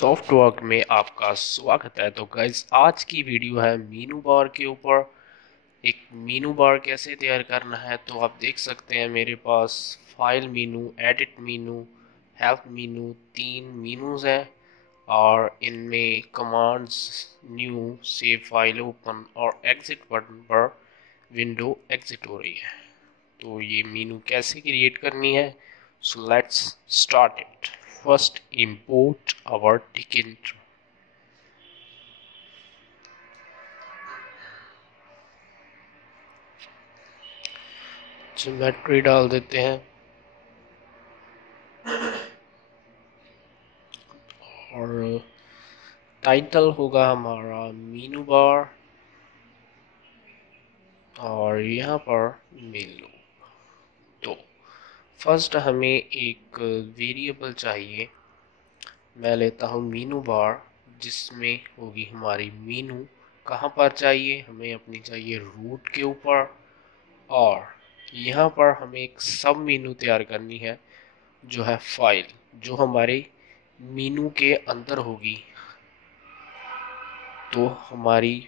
सॉफ्टवर्क में आपका स्वागत है। तो गाइस, आज की वीडियो है मीनू बार के ऊपर। एक मीनू बार कैसे तैयार करना है। तो आप देख सकते हैं मेरे पास file menu, edit menu, help menu, 3 menus हैं और इनमें commands new, save file, open और एग्जिट बटन पर विंडो एग्जिट हो रही है। तो ये मीनू कैसे क्रिएट करनी है, so let's start it. First import our Tkinter। Geometry डाल देते हैं और टाइटल होगा हमारा मीनू बार और यहाँ पर मेन लो। तो फर्स्ट हमें एक वेरिएबल चाहिए। मैं लेता हूँ मीनू बार, जिसमें होगी हमारी मीनू। कहाँ पर चाहिए, हमें अपनी चाहिए रूट के ऊपर। और यहाँ पर हमें एक सब मीनू तैयार करनी है जो है फाइल, जो हमारे मीनू के अंदर होगी। तो हमारी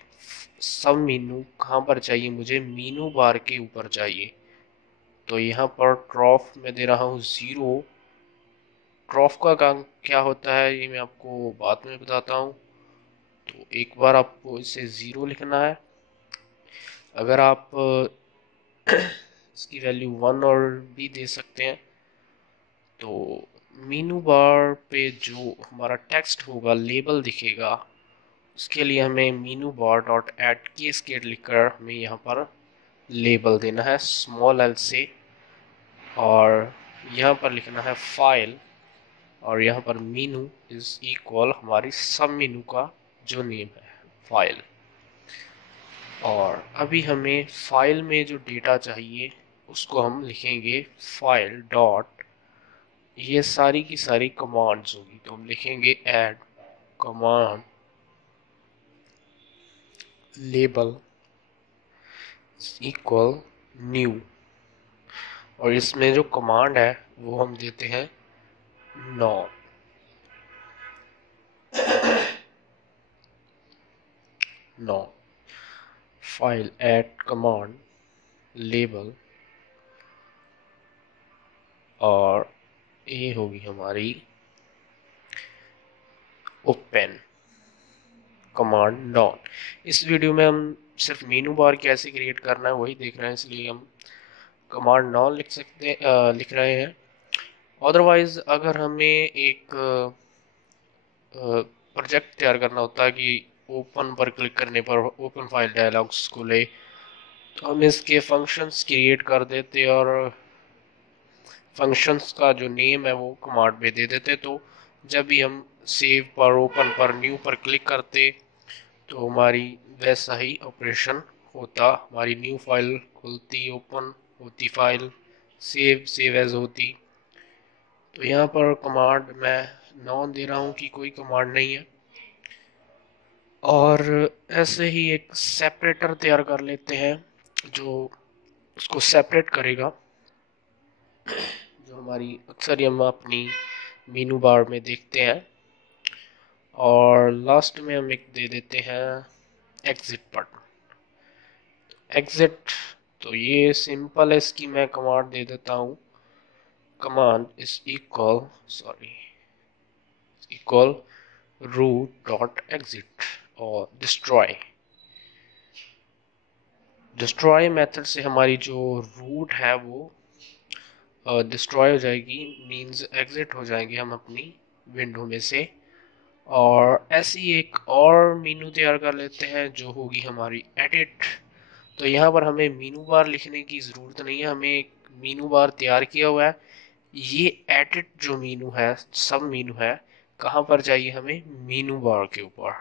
सब मीनू कहाँ पर चाहिए, मुझे मीनू बार के ऊपर चाहिए। तो यहाँ पर ट्रॉफ में दे रहा हूँ 0। ट्रॉफ का काम क्या होता है ये मैं आपको बाद में बताता हूँ। तो एक बार आपको इसे 0 लिखना है। अगर आप इसकी वैल्यू 1 और भी दे सकते हैं। तो मीनू बार पे जो हमारा टेक्स्ट होगा, लेबल दिखेगा, उसके लिए हमें मीनू बार डॉट एड की स्केट लिखकर हमें यहाँ पर लेबल देना है स्मॉल एल से। और यहाँ पर लिखना है फाइल और यहाँ पर मीनू इज इक्वल हमारी सब मीनू का जो नेम है फाइल। और अभी हमें फाइल में जो डेटा चाहिए उसको हम लिखेंगे फाइल डॉट, ये सारी की सारी कमांड्स होगी। तो हम लिखेंगे add command label equal new. और इसमें जो कमांड है वो हम देते हैं non. Non file add command label और ये होगी हमारी ओपन कमांड नॉन। इस वीडियो में हम सिर्फ मीनू बार कैसे क्रिएट करना है वही देख रहे हैं, इसलिए हम कमांड नॉन लिख रहे हैं। अदरवाइज अगर हमें एक प्रोजेक्ट तैयार करना होता है कि ओपन पर क्लिक करने पर ओपन फाइल डायलॉग्स खुले, तो हम इसके फंक्शंस क्रिएट कर देते और फंक्शंस का जो नेम है वो कमांड में दे देते। तो जब भी हम सेव पर, ओपन पर, न्यू पर क्लिक करते तो हमारी वैसा ही ऑपरेशन होता। हमारी न्यू फाइल खुलती, ओपन होती फाइल, सेव एज होती। तो यहाँ पर कमांड मैं नॉन दे रहा हूँ कि कोई कमांड नहीं है। और ऐसे ही एक सेपरेटर तैयार कर लेते हैं जो उसको सेपरेट करेगा, जो हमारी अक्सर हम अपनी मीनू बार में देखते हैं। और लास्ट में हम एक दे देते हैं एग्जिट बटन, एग्जिट। तो ये सिंपल है, इसकी मैं कमांड दे देता हूँ। Command is equal root dot exit और डिस्ट्रॉय मेथड से हमारी जो रूट है वो डिस्ट्रॉय हो जाएगी, मींस एग्जिट हो जाएंगे हम अपनी विंडो में से। और ऐसी एक और मीनू तैयार कर लेते हैं जो होगी हमारी एडिट। तो यहाँ पर हमें मीनू बार लिखने की ज़रूरत नहीं है, हमें एक मीनू बार तैयार किया हुआ है। ये एडिट जो मीनू है, सब मीनू है, कहाँ पर चाहिए हमें, मीनू बार के ऊपर।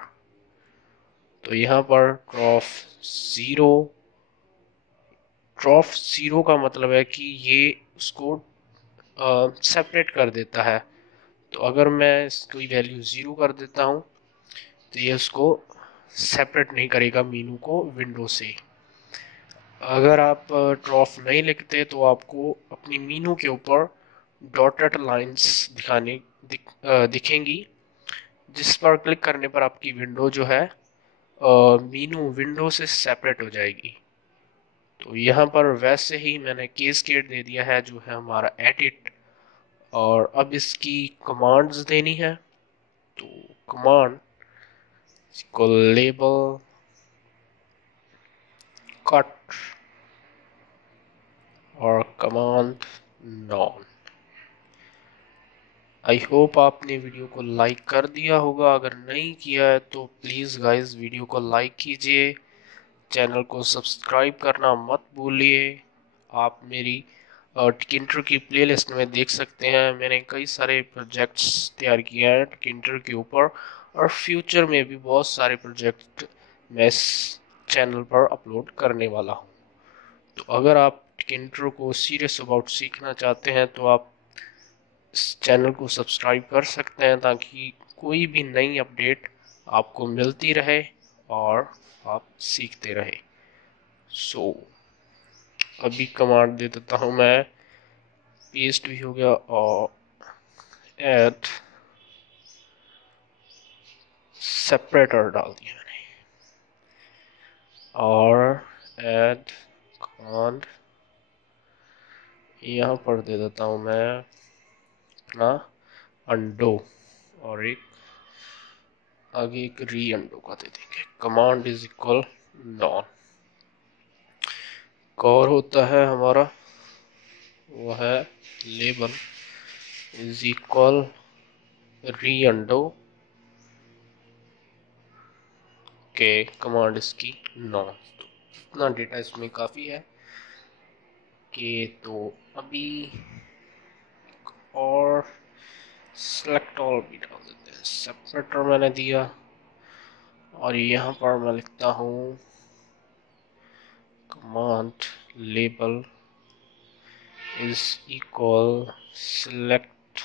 तो यहाँ पर ड्रॉप जीरो का मतलब है कि ये उसको सेपरेट कर देता है। तो अगर मैं इसकी वैल्यू 0 कर देता हूँ तो ये उसको सेपरेट नहीं करेगा मीनू को विंडो से। अगर आप ड्रॉप नहीं लिखते तो आपको अपनी मीनू के ऊपर डॉटेड लाइंस दिखेंगी, जिस पर क्लिक करने पर आपकी विंडो जो है मीनू विंडो से सेपरेट हो जाएगी। तो यहाँ पर वैसे ही मैंने केस्केड दे दिया है जो है हमारा एडिट, और अब इसकी कमांड्स देनी है। तो कमांड को लेबल कट और कमांड नॉन। आई होप आपने वीडियो को लाइक कर दिया होगा, अगर नहीं किया है तो प्लीज़ गाइस वीडियो को लाइक कीजिए, चैनल को सब्सक्राइब करना मत भूलिए। आप मेरी टकिंटर की प्लेलिस्ट में देख सकते हैं, मैंने कई सारे प्रोजेक्ट्स तैयार किए हैं टकिंटर के ऊपर, और फ्यूचर में भी बहुत सारे प्रोजेक्ट मैं इस चैनल पर अपलोड करने वाला हूँ। तो अगर आप टकिंटर को सीरियस अबाउट सीखना चाहते हैं तो आप इस चैनल को सब्सक्राइब कर सकते हैं, ताकि कोई भी नई अपडेट आपको मिलती रहे और आप सीखते रहे। सो अभी कमांड दे देता हूँ मैं, पेस्ट भी हो गया, और ऐड सेपरेटर डाल दिया मैंने, और ऐड कमांड यहाँ पर दे देता हूँ मैं अपना अंडो, और एक आगे एक री अंडो का दे देंगे। Command is equal non. और होता है हमारा वो है लेबल इज इक्वल री अंडो के कमांड इसकी नॉन। तो इतना डेटा इसमें काफ़ी है कि तो अभी और सेलेक्ट ऑल भी डाल देते हैं। सेपरेटर मैंने दिया, और यहाँ पर मैं लिखता हूँ command label is equal select.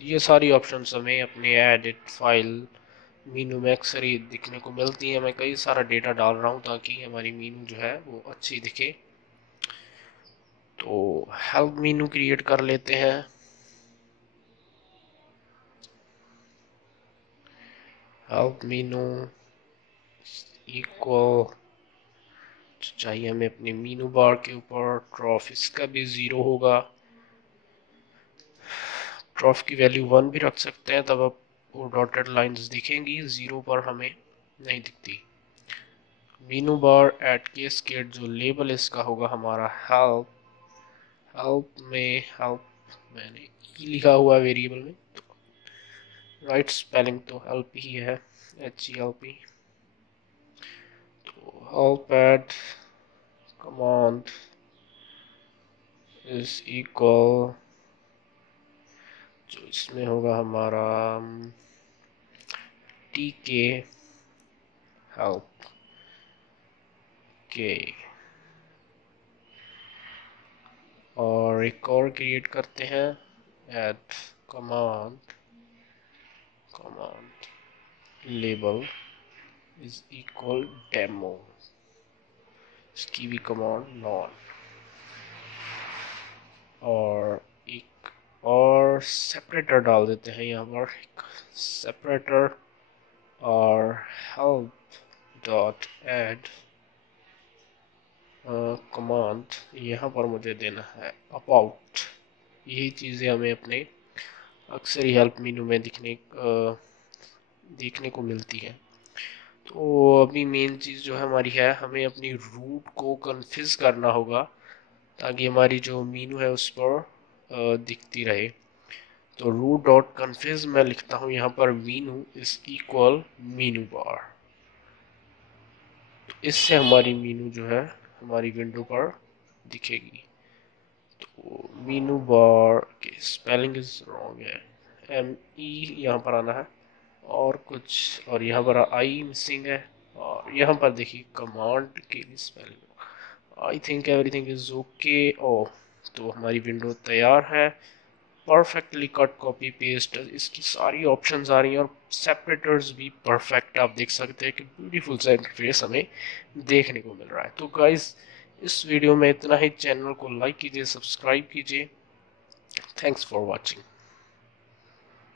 ये सारी ऑप्शंस हमें अपने एडिट फाइल मीनू में अक्सर ही दिखने को मिलती है। मैं कई सारा डेटा डाल रहा हूँ ताकि हमारी मीनू जो है वो अच्छी दिखे। तो हेल्प मीनू क्रिएट कर लेते हैं। हेल्प मीनू इक्वल चाहिए हमें अपने मीनू बार के ऊपर ट्रॉफ, इसका भी 0 होगा। ट्रॉफ की वैल्यू 1 भी रख सकते हैं, तब अब वो डॉटेड लाइंस दिखेंगी, 0 पर हमें नहीं दिखती। मीनू बार एट केस्केड जो लेबल इसका होगा हमारा हेल्प। हेल्प में हेल्प मैंने ई लिखा हुआ है वेरिएबल में, तो राइट स्पेलिंग तो हेल्प ही है, HELP। तो help at command is equal जो इसमें होगा हमारा TK हेल्प के, और एक और क्रिएट करते हैं at command label is equal demo, इसकी भी कमांड नॉन। और एक और सेपरेटर डाल देते हैं यहाँ पर, एक सेपरेटर, और हेल्प डॉट एड कमांड यहाँ पर मुझे देना है अबाउट। यही चीज़ें हमें अपने अक्सर ही हेल्प मेनू में देखने को मिलती है। तो अभी मेन चीज़ जो है हमारी है, हमें अपनी रूट को कन्फिग करना होगा ताकि हमारी जो मेनू है उस पर दिखती रहे। तो रूट डॉट कन्फिग मैं लिखता हूँ यहाँ पर मेनू इज इक्वल मेनू बार। तो इससे हमारी मेनू जो है हमारी विंडो पर दिखेगी। तो मेनू बार की स्पेलिंग इज रॉन्ग है, ME यहाँ पर आना है और कुछ, और यहाँ पर I मिसिंग है, और यहाँ पर देखिए कमांड की भी spelling. I think everything is okay. Oh तो हमारी विंडो तैयार है, परफेक्टली कट कॉपी पेस्ट, इसकी सारी ऑप्शंस आ रही हैं, और सेपरेटर्स भी परफेक्ट आप देख सकते हैं कि ब्यूटीफुल सा इंटरफेस हमें देखने को मिल रहा है। तो गाइस इस वीडियो में इतना ही, चैनल को लाइक कीजिए, सब्सक्राइब कीजिए। Thanks for watching.